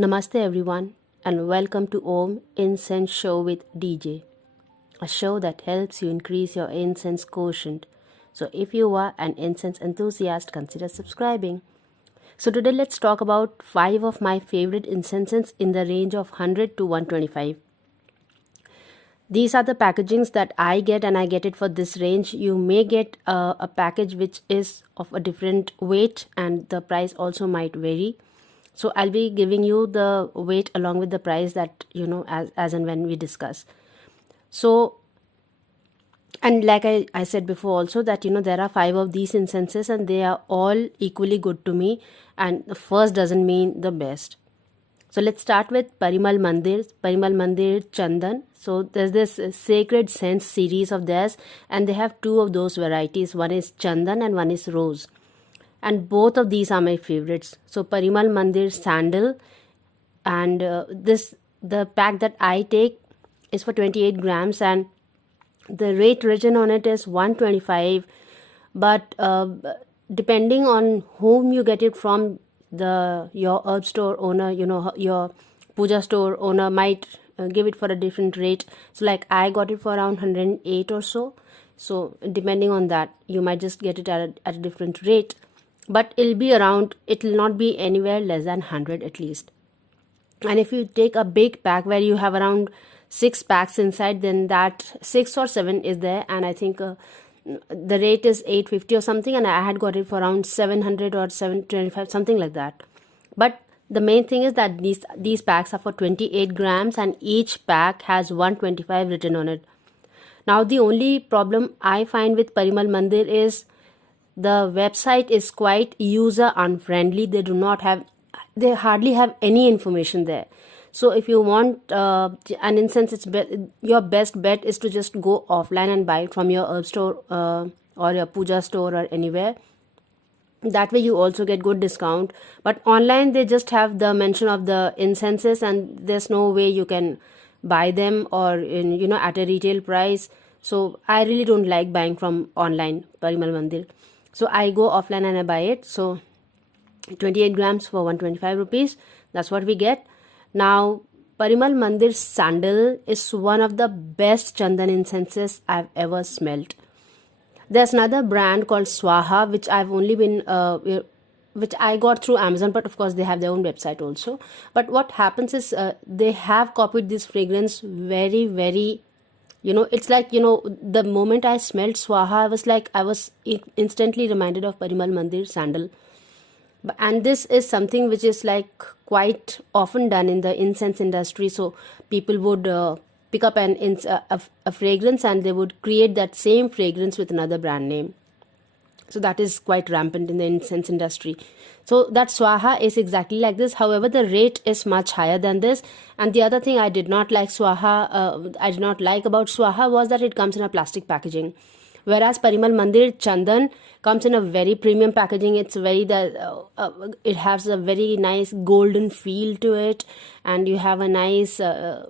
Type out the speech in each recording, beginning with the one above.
Namaste everyone and welcome to Om Incense Show with DJ, a show that helps you increase your incense quotient. So if you are an incense enthusiast, consider subscribing. So today let's talk about 5 of my favorite incenses in the range of 100 to 125. These are the packagings that I get, and I get it for this range. You may get a package which is of a different weight and the price also might vary. So I'll be giving you the weight along with the price that as and when we discuss. So, and like I said before also that there are 5 of these incenses and they are all equally good to me, and the first doesn't mean the best. So let's start with Parimal Mandir Chandan. So there's this sacred scents series of theirs, and they have 2 of those varieties. One is Chandan and one is Rose. And both of these are my favorites. So Parimal Mandir Sandal, and the pack that I take is for 28 grams, and the rate written on it is 125. But depending on whom you get it from, your herb store owner, your puja store owner might give it for a different rate. So like I got it for around 108 or so. So depending on that, you might just get it at a different rate, but it'll not be anywhere less than 100 at least. And if you take a big pack where you have around 6 packs inside, then that 6 or 7 is there, and I think the rate is 850 or something, and I had got it for around 700 or 725, something like that. But the main thing is that these packs are for 28 grams and each pack has 125 written on it. Now the only problem I find with Parimal Mandir is the website is quite user unfriendly. They hardly have any information there. So if you want an incense, your best bet is to just go offline and buy it from your herb store or your puja store or anywhere. That way you also get good discount. But online they just have the mention of the incenses, and there's no way you can buy them or at a retail price. So I really don't like buying from online Parimal Mandir. So I go offline and I buy it. So 28 grams for 125 rupees. That's what we get. Now, Parimal Mandir Sandal is one of the best Chandan incenses I've ever smelled. There's another brand called Swaha, which which I got through Amazon, but of course they have their own website also. But what happens is they have copied this fragrance very, very, it's like, the moment I smelled Swaha, I was instantly reminded of Parimal Mandir Sandal. And this is something which is like quite often done in the incense industry. So people would pick up a fragrance and they would create that same fragrance with another brand name. So that is quite rampant in the incense industry. So that Swaha is exactly like this. However, the rate is much higher than this. And the other thing I did not like about Swaha was that it comes in a plastic packaging. Whereas Parimal Mandir Chandan comes in a very premium packaging. It has a very nice golden feel to it, and you have a nice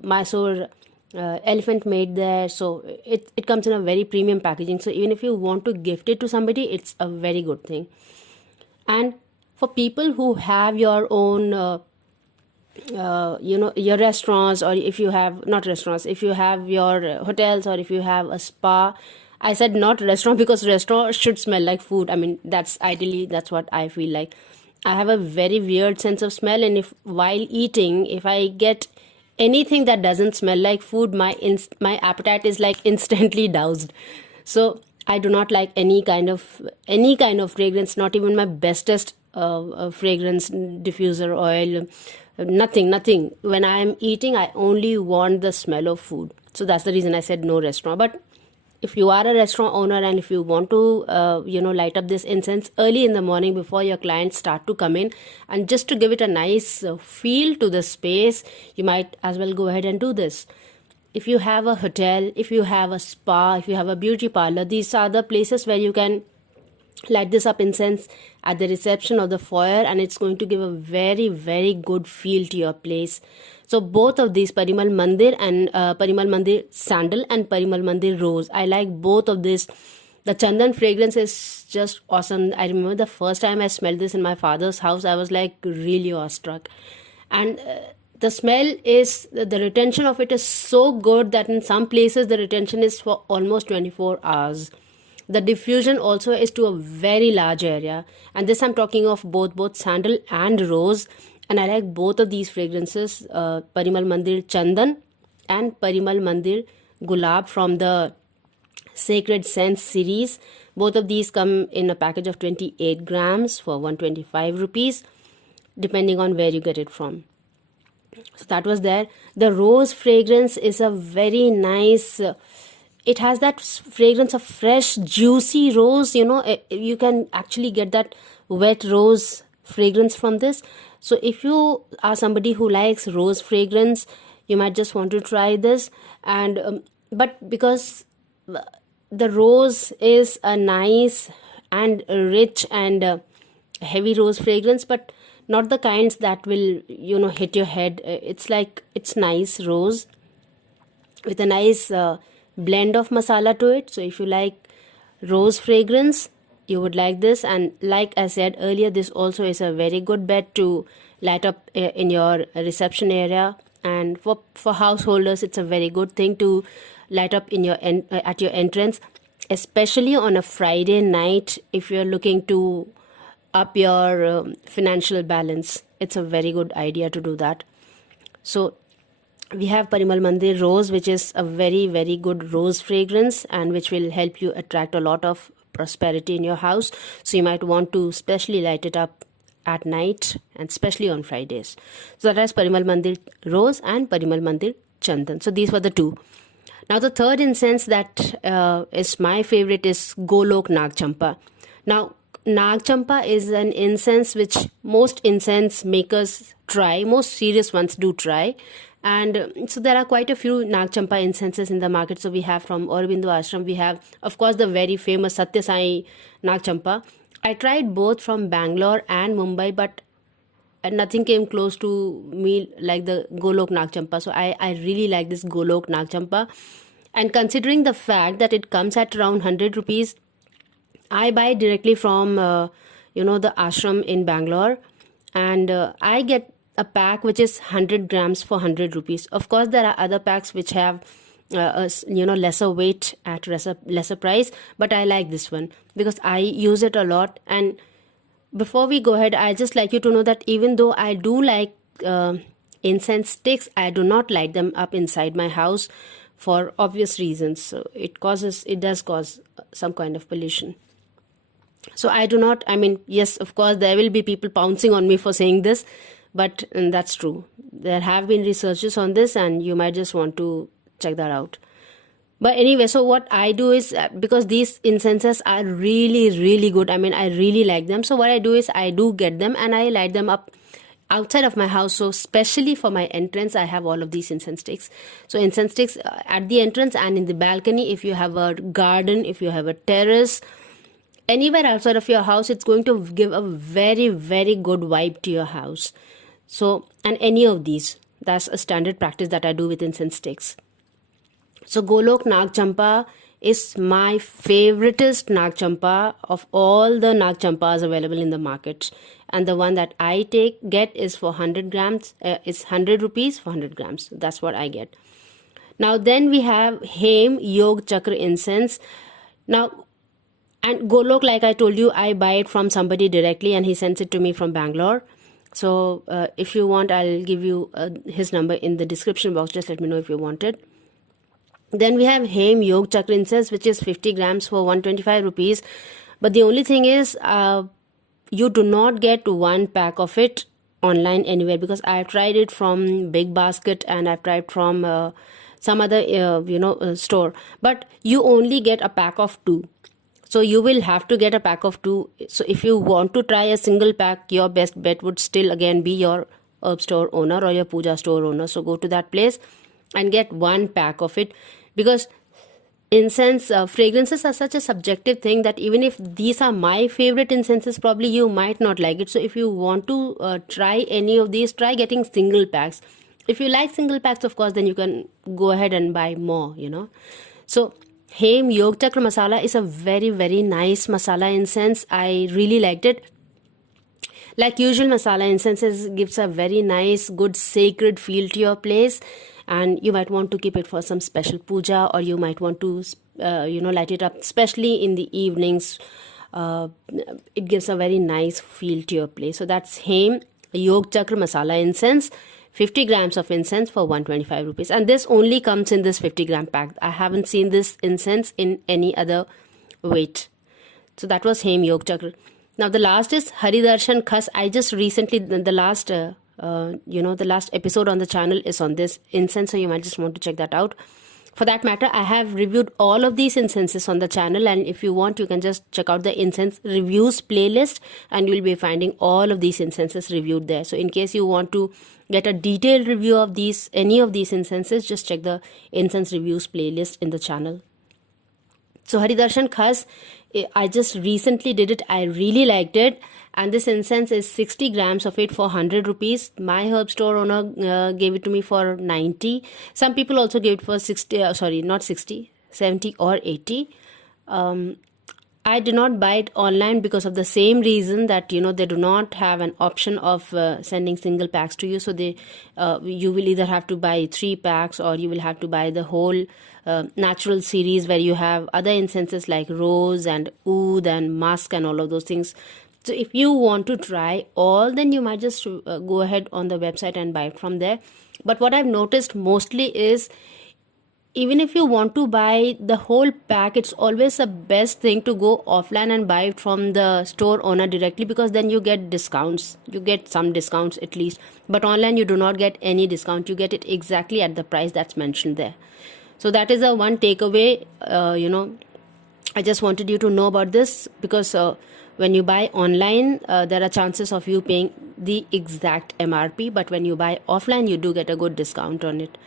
Mysore elephant made there. So it comes in a very premium packaging. So even if you want to gift it to somebody, it's a very good thing. And for people who have your own your restaurants, or if you have not restaurants, if you have your hotels, or if you have a spa. I said not restaurant because restaurant should smell like food. I mean, that's what I feel like. I have a very weird sense of smell, and while eating, if I get anything that doesn't smell like food, my appetite is like instantly doused. So I do not like any kind of fragrance, not even my bestest fragrance diffuser oil. Nothing. When I am eating, I only want the smell of food. So that's the reason I said no restaurant. But if you are a restaurant owner and if you want to light up this incense early in the morning before your clients start to come in, and just to give it a nice feel to the space, you might as well go ahead and do this. If you have a hotel, if you have a spa, if you have a beauty parlor, these are the places where you can light this up incense at the reception of the foyer, and it's going to give a very, very good feel to your place. So both of these, Parimal Mandir and Parimal Mandir Sandal and Parimal Mandir Rose, I like both of this. The Chandan fragrance is just awesome. I remember the first time I smelled this in my father's house, I was like really awestruck. And the smell is, the retention of it is so good that in some places the retention is for almost 24 hours. The diffusion also is to a very large area, and this I'm talking of both sandal and rose. And I like both of these fragrances, Parimal Mandir Chandan and Parimal Mandir Gulab from the Sacred Scents series. Both of these come in a package of 28 grams for 125 rupees, depending on where you get it from. So that was there. The rose fragrance is a very nice, it has that fragrance of fresh juicy rose. You can actually get that wet rose fragrance from this. So if you are somebody who likes rose fragrance, you might just want to try this. And but because the rose is a nice and rich and heavy rose fragrance, but not the kinds that will hit your head. It's nice rose with a nice blend of masala to it. So if you like rose fragrance, you would like this. And like I said earlier, this also is a very good bet to light up in your reception area. And for householders, it's a very good thing to light up in your at your entrance, especially on a Friday night if you're looking to up your financial balance. It's a very good idea to do that. So we have Parimal Mandir Rose, which is a very, very good rose fragrance and which will help you attract a lot of prosperity in your house. So you might want to specially light it up at night and especially on Fridays. So that is Parimal Mandir Rose and Parimal Mandir Chandan. So these were the two. Now the third incense that is my favorite is Golok Nag Champa. Now Nag Champa is an incense which most incense makers try, most serious ones do try. And so there are quite a few Nag Champa incenses in the market. So we have from Aurobindo Ashram, we have of course the very famous Satya Sai Nag Champa. I tried both from Bangalore and Mumbai, but nothing came close to me like the Golok Nag Champa. So I really like this Golok Nag Champa. And considering the fact that it comes at around 100 rupees, I buy directly from the ashram in Bangalore, and I get a pack which is 100 grams for 100 rupees. Of course, there are other packs which have lesser weight at lesser price, but I like this one because I use it a lot. And before we go ahead, I just like you to know that even though I do like incense sticks, I do not light them up inside my house for obvious reasons. So it does cause some kind of pollution. So I do not, yes, of course, there will be people pouncing on me for saying this, but that's true. There have been researches on this and you might just want to check that out. But anyway, so what I do is, because these incenses are really, really good, I really like them. So what I do is I do get them and I light them up outside of my house. So especially for my entrance, I have all of these incense sticks. So incense sticks at the entrance and in the balcony. If you have a garden, if you have a terrace, anywhere outside of your house, it's going to give a very, very good vibe to your house. So, and any of these, that's a standard practice that I do with incense sticks. So Golok Nag Champa is my favoriteest Nag Champa of all the Nag Champas available in the market. And the one that I get is for 100 grams, it's 100 rupees for 100 grams. That's what I get. Now then we have Hem Yog Chakra incense. Now, and Golok, like I told you, I buy it from somebody directly and he sends it to me from Bangalore. So if you want, I'll give you his number in the description box. Just let me know if you want it. Then we have Hem Yog Chakra incense, which is 50 grams for 125 rupees. But the only thing is, you do not get one pack of it online anywhere, because I've tried it from Big Basket and I've tried from some other store. But you only get a pack of 2. So you will have to get a pack of 2. So if you want to try a single pack, your best bet would still again be your herb store owner or your puja store owner. So go to that place and get one pack of it, because incense fragrances are such a subjective thing that even if these are my favorite incenses, probably you might not like it. So if you want to try any of these, try getting single packs. If you like single packs, of course, then you can go ahead and buy more, So Hem Yog Chakra masala is a very, very nice masala incense. I really liked it. Like usual, masala incenses gives a very nice, good, sacred feel to your place, and you might want to keep it for some special puja, or you might want to, light it up, especially in the evenings. It gives a very nice feel to your place. So that's Hame Yog Chakra Masala Incense. 50 grams of incense for 125 rupees, and this only comes in this 50-gram pack. I haven't seen this incense in any other weight. So that was Hame Yog Chakra. Now the last is Hari Darshan Khas. I just recently, the last episode on the channel is on this incense, so you might just want to check that out. For that matter, I have reviewed all of these incenses on the channel, and if you want, you can just check out the incense reviews playlist, and you'll be finding all of these incenses reviewed there. So in case you want to get a detailed review of any of these incenses, just check the incense reviews playlist in the channel. So Hari Darshan Khas, I just recently did it. I really liked it. And this incense is 60 grams of it for 100 rupees. My herb store owner gave it to me for 90. Some people also gave it for 60, not 60, 70 or 80. I did not buy it online because of the same reason that they do not have an option of sending single packs to you. So you will either have to buy 3 packs, or you will have to buy the whole natural series where you have other incenses like rose and oud and musk and all of those things. So if you want to try all, then you might just go ahead on the website and buy it from there. But what I've noticed mostly is, even if you want to buy the whole pack, it's always the best thing to go offline and buy it from the store owner directly, because then you get discounts. You get some discounts at least. But online you do not get any discount. You get it exactly at the price that's mentioned there. So that is the one takeaway. I just wanted you to know about this, because when you buy online, there are chances of you paying the exact MRP, but when you buy offline, you do get a good discount on it.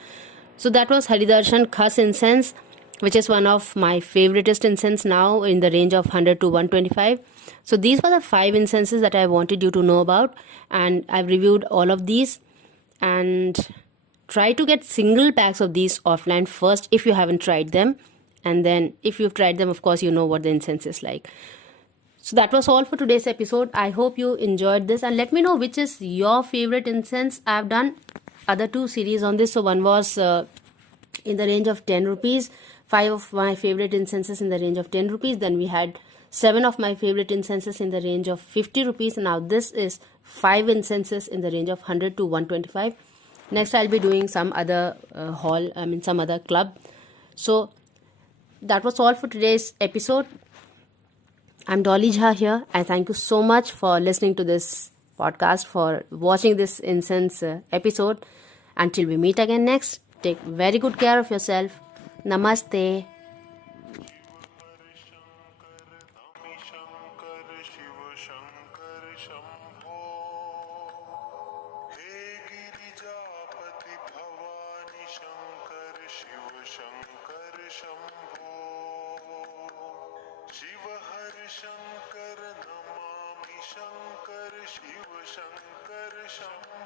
So that was Hari Darshan Khas incense, which is one of my favoriteest incense now, in the range of 100 to 125. So these were the 5 incenses that I wanted you to know about, and I've reviewed all of these. And try to get single packs of these offline first if you haven't tried them, and then if you've tried them, of course you know what the incense is like. So that was all for today's episode. I hope you enjoyed this, and let me know which is your favorite incense. I've done other 2 series on this. So one was in the range of 10 rupees, 5 of my favorite incenses in the range of 10 rupees. Then we had 7 of my favorite incenses in the range of 50 rupees. Now this is 5 incenses in the range of 100 to 125. Next I'll be doing some other some other club. So that was all for today's episode. I'm Dolly Jha here. I thank you so much for listening to this podcast, for watching this incense episode. Until we meet again next, take very good care of yourself. Namaste. Shiv her Shankar Namami Shankar Shiv Shankar Shambho.